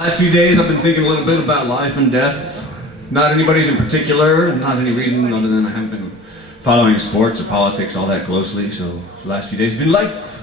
Last few days I've been thinking a little bit about life and death. Not anybody's in particular, not any reason other than I haven't been following sports or politics all that closely, so the last few days have been life.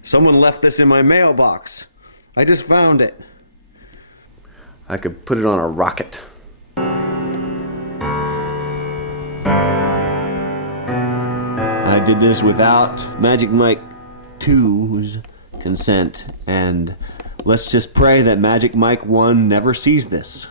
Someone left this in my mailbox. I just found it. I could put it on a rocket. I did this without Magic Mike 2's consent, and let's just pray that Magic Mike 1 never sees this.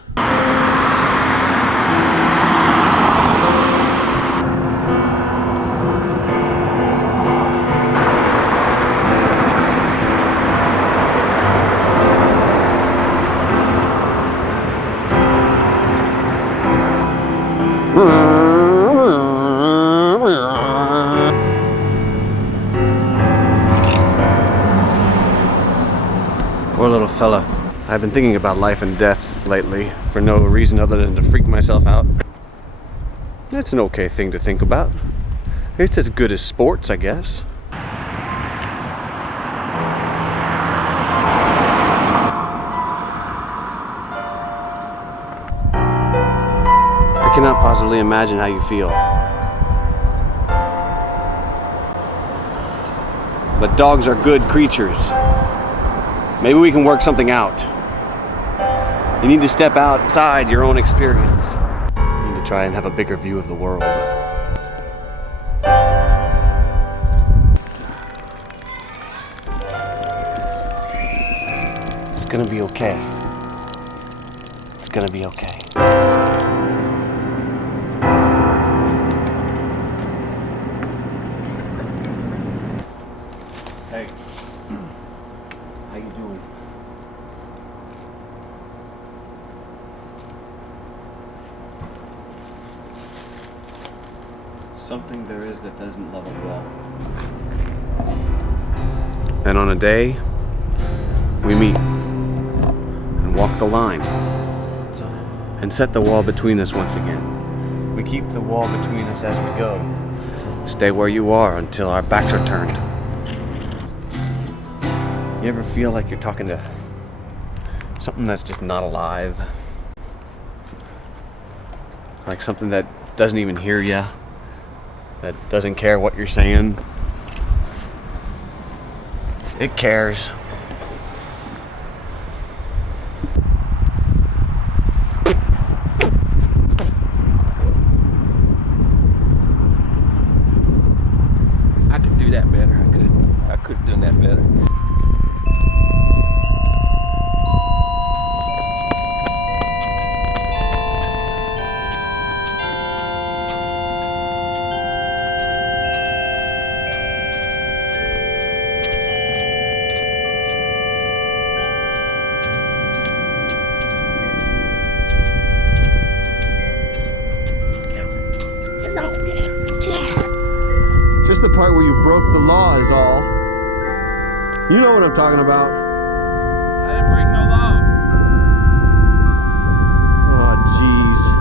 Poor little fella. I've been thinking about life and death lately for no reason other than to freak myself out. That's an okay thing to think about. It's as good as sports, I guess. I cannot possibly imagine how you feel. But dogs are good creatures. Maybe we can work something out. You need to step outside your own experience. You need to try and have a bigger view of the world. It's gonna be okay. It's gonna be okay. Hey. How you doing? Something there is that doesn't love it well. And on a day, we meet and walk the line and set the wall between us once again. We keep the wall between us as we go. Stay where you are until our backs are turned. You ever feel like you're talking to something that's just not alive? Like something that doesn't even hear you, that doesn't care what you're saying? It cares. I could do that better. I could have done that better. Just the part where you broke the law is all. You know what I'm talking about. I didn't break no law. Oh, jeez.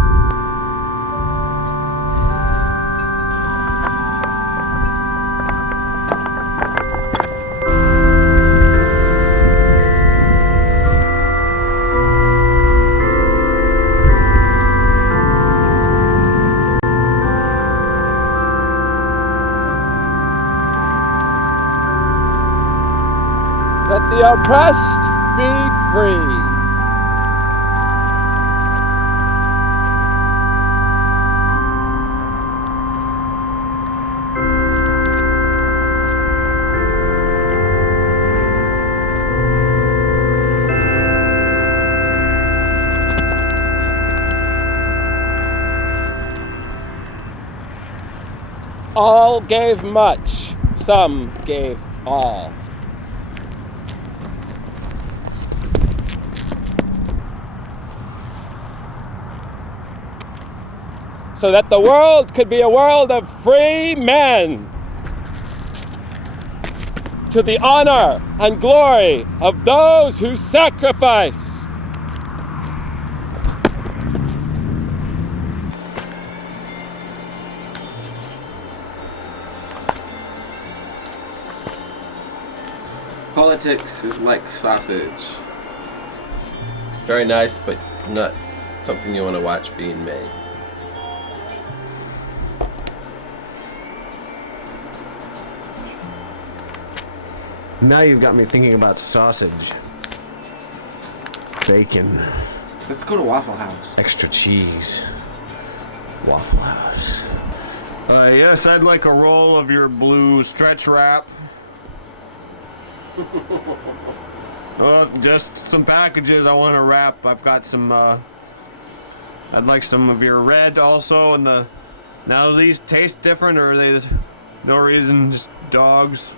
Let the oppressed be free. All gave much, some gave all. So that the world could be a world of free men, to the honor and glory of those who sacrifice. Politics is like sausage. Very nice, but not something you want to watch being made. Now you've got me thinking about sausage, bacon, Let's go to Waffle House. extra cheese, Waffle House. Yes, I'd like a roll of your blue stretch wrap. Well, just some packages I want to wrap. I've got some, I'd like some of your red also, and now do these taste different, or are they just, no reason, just dogs?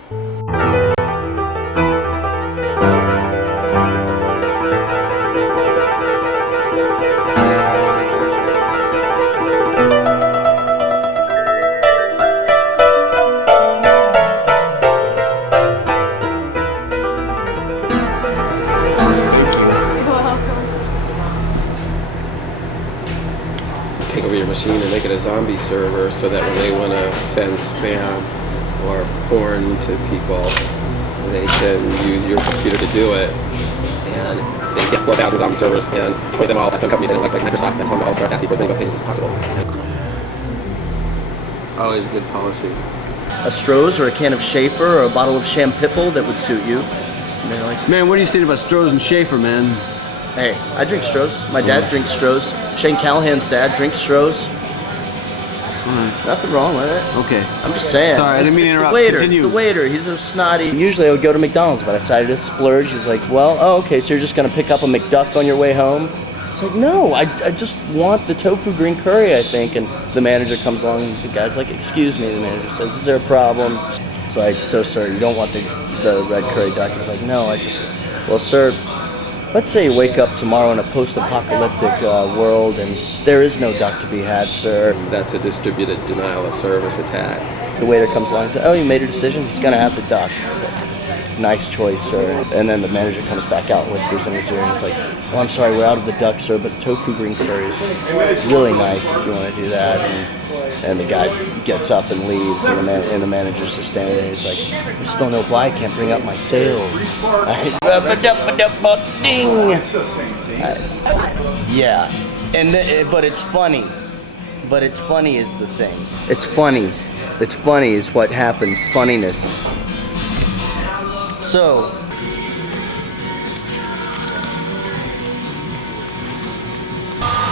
Take over your machine and make it a zombie server so that when they want to send spam or porn to people, they can use your computer to do it. And they get 4,000 zombie servers and put them all at some company they don't like Microsoft, and tell them to all start asking for as many things as possible. Always good policy. A Stros or a can of Schaefer or a bottle of Champipple that would suit you. And they're like, Man, what do you say about Stros and Schaefer, man? hey, I drink Stros. My dad drinks Stros. Shane Callahan's dad drinks Stros. Nothing wrong with it. Okay. I'm just saying. Sorry, I didn't mean to it's interrupt. the waiter. Continue. It's the waiter. He's a snotty. Usually I would go to McDonald's, but I decided to splurge. He's like, well, oh, okay, so you're just gonna pick up a McDuck on your way home? It's like, no, I just want the tofu green curry, I think. And the manager comes along, and the guy's like, excuse me. The manager says, is there a problem? It's like, so sir, you don't want the red curry duck? He's like, no, well, sir, let's say you wake up tomorrow in a post-apocalyptic world and there is no duck to be had, sir. That's a distributed denial of service attack. The waiter comes along and says, oh, you made a decision? He's gonna have the duck. Nice choice, sir. And then the manager comes back out and whispers in his ear and he's like, well, I'm sorry, we're out of the duck, sir, but tofu green curry is really nice if you want to do that. And the guy gets up and leaves, and the manager's just standing there. He's like, I just don't know why I can't bring up my sales. Ding! Yeah, but it's funny. But it's funny is the thing. It's funny. It's funny is what happens. Funniness. So,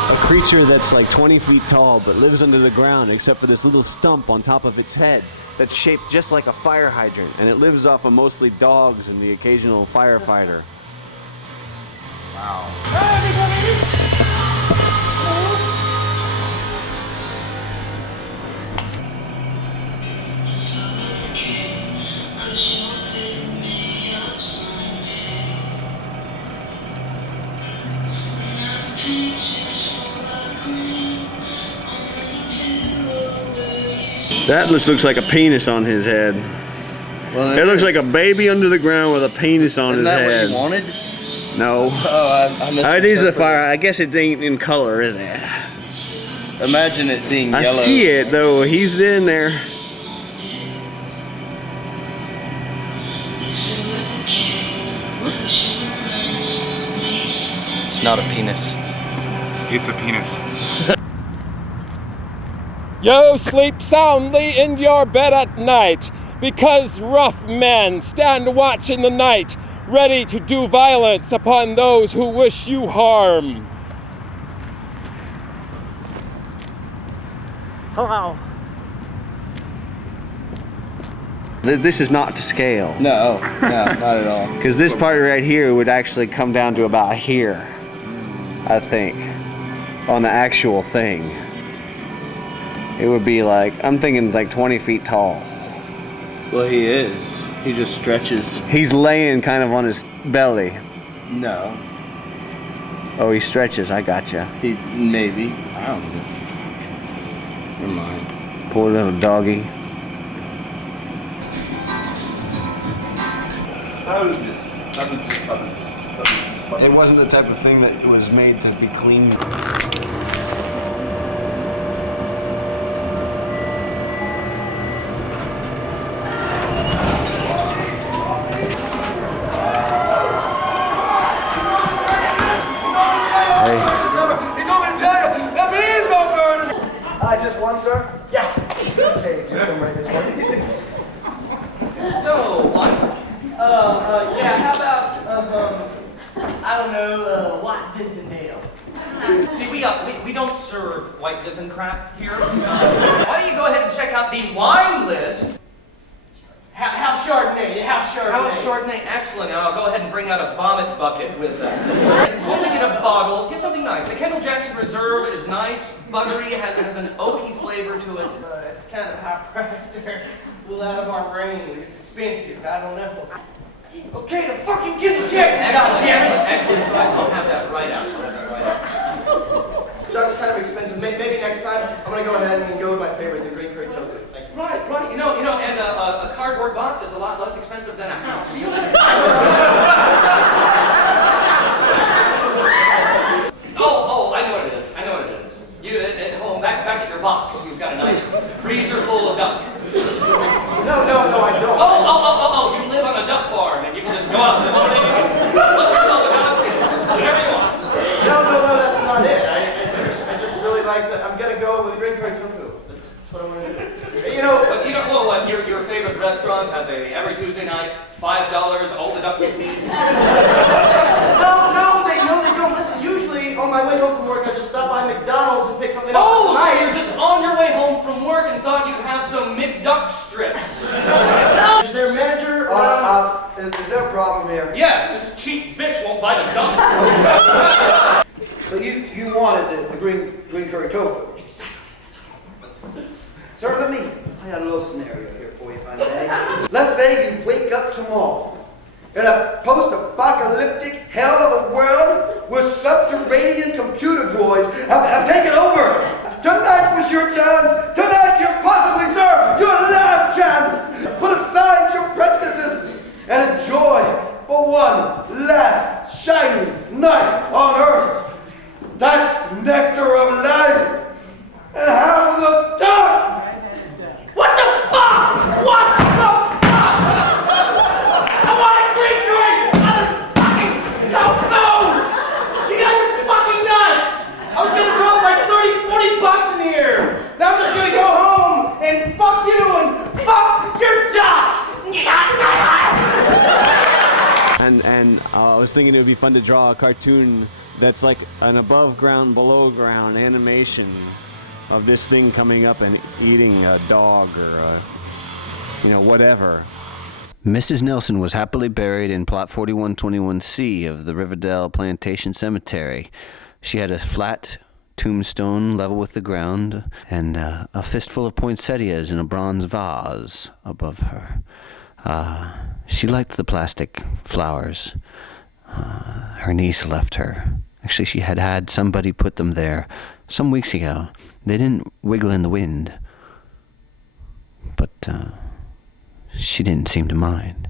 A creature that's like 20 feet tall but lives under the ground except for this little stump on top of its head that's shaped just like a fire hydrant, and it lives off of mostly dogs and the occasional firefighter. That just looks like a penis on his head. well, It looks like a baby under the ground with a penis on isn't his that head. what you wanted? No. Oh, I It is a misinterpreted. fire. I guess it ain't in color, is it? Imagine it being I yellow. see it though. He's in there. It's not a penis. It's a penis. You sleep soundly in your bed at night, because rough men stand watch in the night, ready to do violence upon those who wish you harm. Hello. This is not to scale. No, not at all. Because this part right here would actually come down to about here, I think, on the actual thing. it would be like, I'm thinking like 20 feet tall. Well, he is. He just stretches. He's laying kind of on his belly. No. Oh, he stretches. I gotcha. He maybe. I don't know. Never mind. Poor little doggy. It wasn't the type of thing that was made to be cleaned. Just one, sir? Yeah. Okay, if you come right this way. So, what? Yeah, how about, I don't know, White Zinfandel? See, we don't serve White Zinfandel crap here. Why don't you go ahead and check out the wine list? How's Chardonnay? How's Chardonnay? Excellent. Now I'll go ahead and bring out a vomit bucket with that. When we get a bottle, get something nice. The Kendall Jackson Reserve is nice, buttery, has an oaky flavor to it. It's kind of high priced. A little out of our range. It's expensive. I don't know. Okay, the fucking Kendall Jackson. Excellent choice. I'll have that right out. Duck's kind of expensive. Maybe next time I'm gonna go ahead and go with my favorite, the green curry tofu. Right. You know, and a cardboard box is a lot less expensive than a house. Oh, I know what it is. You at home, back at your box, you've got a nice freezer full of duck. No, I don't. Oh, you live on a duck farm and you can just go out in the morning and let yourself a duck, whatever you want. No, that's not it. I just really like that. I'm gonna go with the green curry tofu. That's what I'm gonna do. You know what? Your favorite restaurant has every Tuesday night, $5, all the duck with meat. No, they don't. Listen, usually on my way home from work, I just stop by McDonald's and pick something up. Oh, so you're just on your way home from work and thought you'd have some McDuck strips. Is there a manager? Is there a problem here? Yes, this cheap bitch won't buy the duck. So you wanted the green curry tofu? Exactly. Sir, I got a little scenario here for you, if I may. Let's say you wake up tomorrow in a post-apocalyptic hell of a world where subterranean computer droids have taken over. Tonight was your chance. Tonight you're possibly, sir, your last chance. Put aside your prejudices and enjoy for one last shining night on Earth that nectar of life and have the duck. What the fuck? What the fuck? I want a green drink! It's out food! You guys are fucking nuts! I was gonna drop like 30, 40 bucks in here! Now I'm just gonna go home and fuck you and fuck your duck! And I was thinking it would be fun to draw a cartoon that's like an above ground, below ground animation of this thing coming up and eating a dog or whatever. Mrs. Nelson was happily buried in plot 4121C of the Riverdale Plantation Cemetery. She had a flat tombstone level with the ground and a fistful of poinsettias in a bronze vase above her. She liked the plastic flowers. Her niece left her. Actually, she had somebody put them there some weeks ago. They didn't wiggle in the wind, but she didn't seem to mind.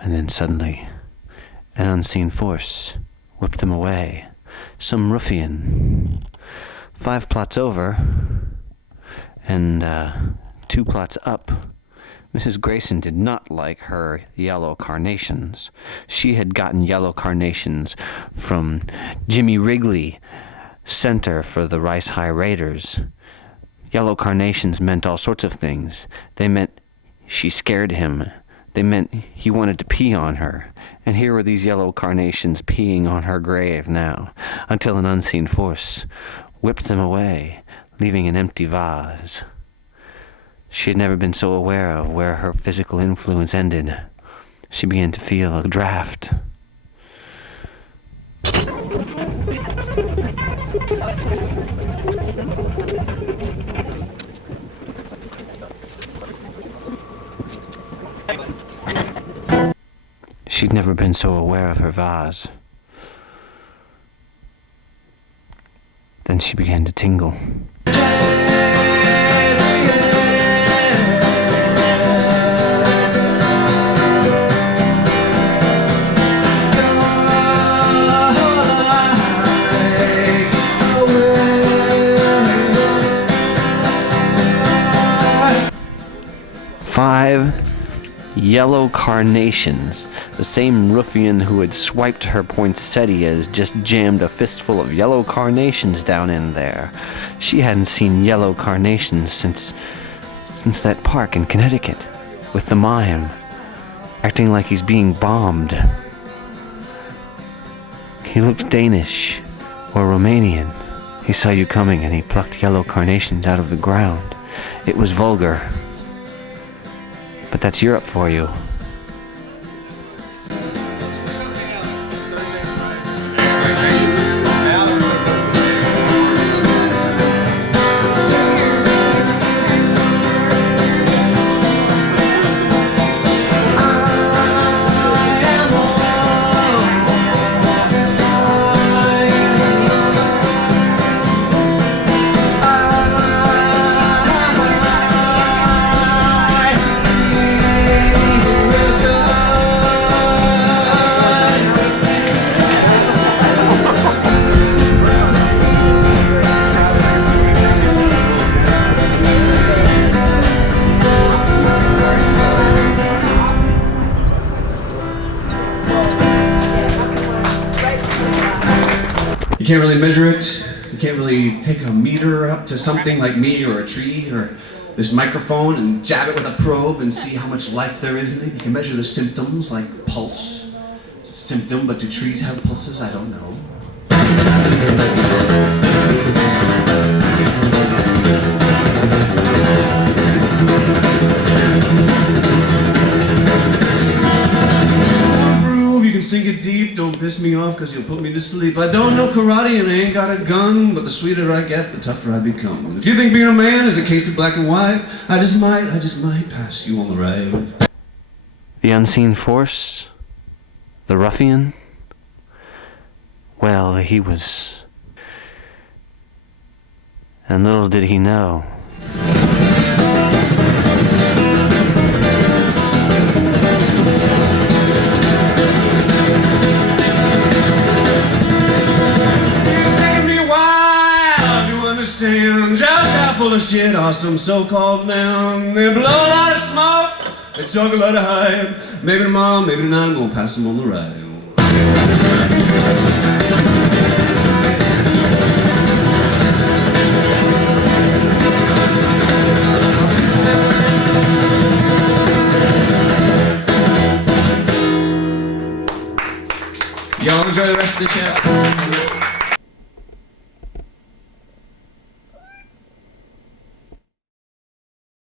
And then suddenly, an unseen force whipped them away. Some ruffian. 5 plots over, and 2 plots up. Mrs. Grayson did not like her yellow carnations. She had gotten yellow carnations from Jimmy Wrigley, center for the Rice High Raiders. Yellow carnations meant all sorts of things. They meant she scared him. They meant he wanted to pee on her. And here were these yellow carnations peeing on her grave now, until an unseen force whipped them away, leaving an empty vase. She had never been so aware of where her physical influence ended. She began to feel a draft. She'd never been so aware of her vase. Then she began to tingle. Five yellow carnations. The same ruffian who had swiped her poinsettias just jammed a fistful of yellow carnations down in there. She hadn't seen yellow carnations since that park in Connecticut with the mime acting like he's being bombed. He looked Danish or Romanian. He saw you coming and he plucked yellow carnations out of the ground. It was vulgar. But that's Europe for you. You can't really measure it. You can't really take a meter up to something like me or a tree or this microphone and jab it with a probe and see how much life there is in it. You can measure the symptoms like pulse. It's a symptom, but do trees have pulses? I don't know. Sink it deep, don't piss me off cause you'll put me to sleep. I don't know karate and I ain't got a gun, but the sweeter I get, the tougher I become. And if you think being a man is a case of black and white, I just might pass you on the ride. The unseen force? The ruffian? Well, he was... And little did he know. Just half full of shit are some so-called men. They blow a lot of smoke, they talk a lot of hype. Maybe tomorrow, maybe tonight, I'm gonna pass them on the ride. Y'all enjoy the rest of the show.